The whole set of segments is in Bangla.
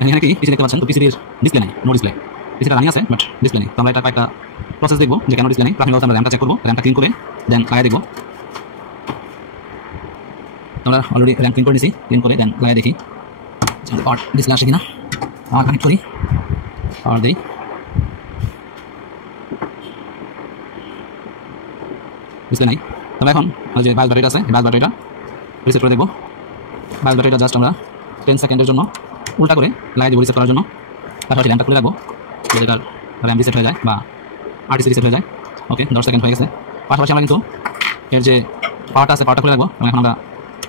এখানে কি পিসি দেখতে পাচ্ছেন, তো পিসির ডিসপ্লে নাই, নো ডিসপ্লে। পিসিটা রানিং আছে বাট ডিসপ্লে নেই। তো আমরা এটা কয়েকটা প্রসেস দেখবো যে কেন ডিসপ্লে নেই। প্রাথমিক অবস্থায় আমরা র্যামটা চেক করবো, র্যামটা ক্লিন করে দেন লাগাই দেখবো। আমরা অলরেডি র্যাম ক্লিন করে নিয়েছি, ক্লিন করে দেন লাগাই দেখি পাওয়ার ডিসপ্লে আসে কিনা। আমার কানেক্ট করি, পাওয়ার দিই, ডিসপ্লে নাই। তবে এখন যে বাস ব্যাটারিটা আছে, বাস ব্যাটারিটা রিসেট করে দেবো। বাস ব্যাটারিটা জাস্ট আমরা 10 সেকেন্ডের জন্য উল্টা করে লাগাই দেবো রিসেট করার জন্য। পাশাপাশি র্যামটা খুলে রাখবো যাতে এটার র্যাম রিসেট হয়ে যায় বা আরটিসি রিসেট হয়ে যায়। ওকে, 10 সেকেন্ড হয়ে গেছে। পাশাপাশি আমরা কিন্তু এর যে পাওয়ারটা আছে পাওয়ারটা খুলে রাখবো। এবং এখন আমরা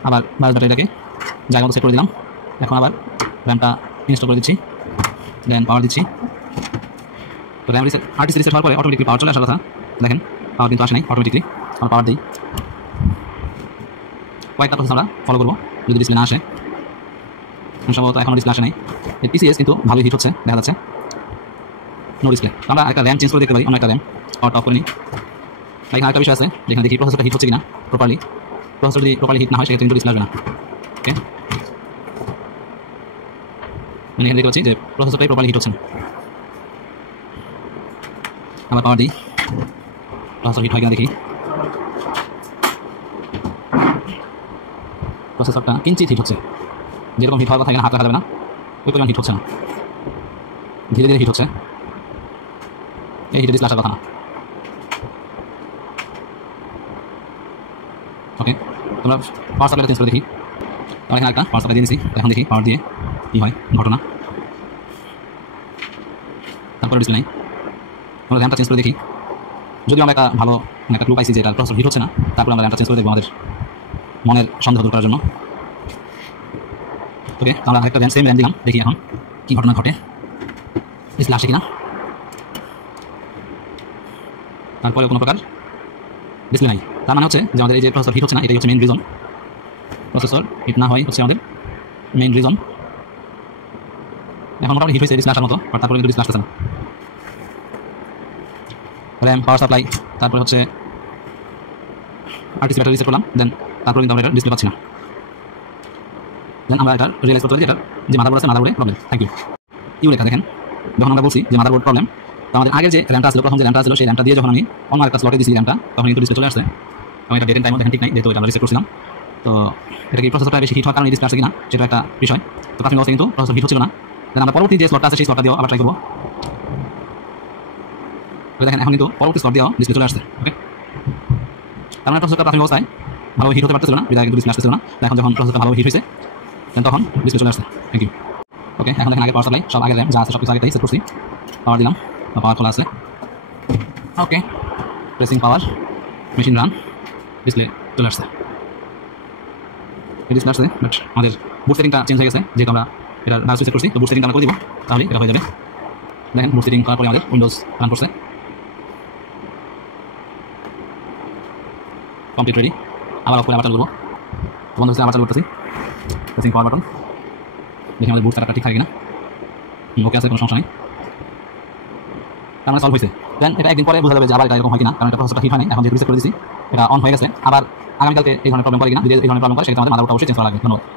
আবার বাস ব্যাটারিটাকে জায়গা মতো সেট করে দিলাম। এখন আবার র্যামটা ইনস্টল করে দিচ্ছি, দেন পাওয়ার দিচ্ছি। তো র্যাম রিসেট আরটিসি রিসেট হওয়ার পরে অটোমেটিকলি পাওয়ার চলে আসার কথা। দেখেন পাওয়ার কিন্তু আসে নাই, অটোমেটিকলি আমরা পাওয়ার দিই। কয়েকটা প্রসেস আমরা ফলো করবো যদি ডিসপ্লে না আসে। সম্ভবত এখনও ডিসপ্লে আসে নাই। এর পিসিএস কিন্তু ভালোই হিট হচ্ছে, দেখা যাচ্ছে নো ডিসপ্লে। আমরা একটা র্যাম চেঞ্জ করে দেখতে পারি, অন্য একটা র্যাম পাওয়ার অফ করে নিই। এখানে একটা বিষয় আছে যেখানে দেখি প্রসেসরটা হিট হচ্ছে কিনা প্রপারলি। প্রসেসর যদি প্রপারলি হিট না হয় সেক্ষেত্রে কিন্তু ডিসপ্লে আসবে না। ওকে, এখানে দেখতে পাচ্ছি যে প্রসেসরটাই প্রপারলি হিট হচ্ছে না। আবার পাওয়ার দিই, প্রসেসর হিট হয় কিনা দেখি। প্রসেসরটা কিঞ্চিত হিট হচ্ছে, যেরকম হিট হওয়ার কথা এখানে হাত রাখা যাবে না, ওই পরিমাণ হিট হচ্ছে না, ধীরে ধীরে হিট হচ্ছে। এই হিটে ডিসপ্লে আসার কথা না। ওকে, তোমরা পাওয়ার সাপ্লাইটা চেঞ্জ করে দেখি। আমরা এখানে একটা পাওয়ার সাপ্লাই দিয়ে দিয়েছি, এখন দেখি পাওয়ার দিয়ে কী হয় ঘটনা। তারপরে ডিসপ্লে নাই। আমরা র্যামটা চেঞ্জ করে দেখি। যদি আমরা একটা ভালো একটা ক্লু পাইছি যে এটা প্রসেসর হিট হচ্ছে না, তারপরে আমরা র্যামটা চেঞ্জ করে দেখবো আমাদের মনের সন্দেহ দূর করার জন্য। ওকে, আমরা একটা র্যাম সেম র্যাম দিলাম, দেখি এখন কী ঘটনা ঘটে, ডিসপ্লে আসে কিনা। তারপরে কোনো প্রকার ডিসপ্লে নাই। তার মানে হচ্ছে যে আমাদের এই যে প্রসেসর হিট হচ্ছে না, এটাই হচ্ছে মেইন রিজন। প্রসেসর হিট না হয় হচ্ছে আমাদের মেইন রিজন। এখন মোটামুটি হিট হয়েছে, ডিসপ্লে আসার মতো, আর তারপরে কিন্তু ডিসপ্লে আসতেছে না। র্যাম, পাওয়ার সাপ্লাই, তারপরে হচ্ছে আরটিসি ব্যাটারি রিসেট করলাম, দেন তারপরে কিন্তু আমরা এটা ডিসপ্লে পাচ্ছি না। দেন আমরা এটা রিয়েলাইজ করতে পারি যে এটা যে মাদারবোর্ড আছে মাদারবোর্ডে প্রবলেম। থ্যাংক ইউ লেখা দেখেন। যখন আমরা বলছি যে মাদারবোর্ড প্রবলেম, তো আমাদের আগের যে র্যামটা ছিল, প্রথম যে র্যামটা ছিল সেই র্যামটা দিয়ে যখন আমি অন্য একটা স্লটে দিয়েছি র্যামটা, তখন কিন্তু ডিসপ্লে চলে আসছে। এবং এটা ডেট এন্ড টাইমও দেখেন ঠিক নাই, যেহেতু আমরা রিসেট করছিলাম। তো এটা কি প্রসেসরটা বেশি হিট হওয়ার কারণে ডিসপ্লে আসছে কিনা সেটা একটা বিষয়। তো প্রাথমিক অবস্থায় কিন্তু প্রসেসর হিট হচ্ছিল না। দেন আমরা পরবর্তী যে স্লটটা আছে সেই স্লটটা দিয়েও আবার ট্রাই করবো। দেখেন এখন কিন্তু পরবর্তী স্লট দিয়েও ডিসপ্লে চলে আসছে। ওকে, তার মানে প্রসেসরটা প্রাথমিক অবস্থায় ভালো হিট হতে পারতেছিল না, বিধায় কিন্তু ডিসপ্লে আসতেছিল না। এখন যখন প্রসেসরটা ভালো হিট হয়েছে তখন ডিসপ্লে চলে আসছে। Thank you. ওকে, এখন দেখেন আগে পাওয়ার সাপ্লাই সব আগে র্যাম যা আছে সব কিছু আগেটাই সেট করছি। পাওয়ার দিলাম, পাওয়ার খোলা আসলে ওকে, প্রেসিং পাওয়ার, মেশিন রান, ডিসপ্লে চলে আসছে। ডিসপ্লে আসছে, বাট আমাদের বুট সেটিংটা চেঞ্জ হয়ে গেছে, যেহেতু আমরা এটা ডাস সেট করছি। তো বুট সেটিংটা আমরা করে দিব, তাহলে এটা হয়ে যাবে। দেখেন বুট সেটিং করার পরে আমাদের উইন্ডোজ রান করছে, কমপ্লিট রেডি। আবার অফ করে আবার চালু করবো, বন্ধ হচ্ছে, আবার চালু করতেছি। প্রেসিং পাওয়ার বাটন, দেখি আমাদের বুট সেটআপটা ঠিক থাকে কিনা। ওকে আছে, কোনো সমস্যা নেই, তার মানে সলভ হয়েছে। দেন এটা একদিন পরে বোঝা যাবে যে আবার এটা এরকম হয় কিনা, কারণ এটা প্রসেসরটা হিট হয় নাই। এখন যে রিসেট করে দিয়েছি এটা অন হয়ে গেছে, আবার আগামীকালকে এই ধরনের প্রবলেম করে কিনা। যদি এই ধরনের প্রবলেম করে সেক্ষেত্রে আমাদের মাদারবোর্ডটা অবশ্যই চেঞ্জ করা লাগবে। ধন্যবাদ।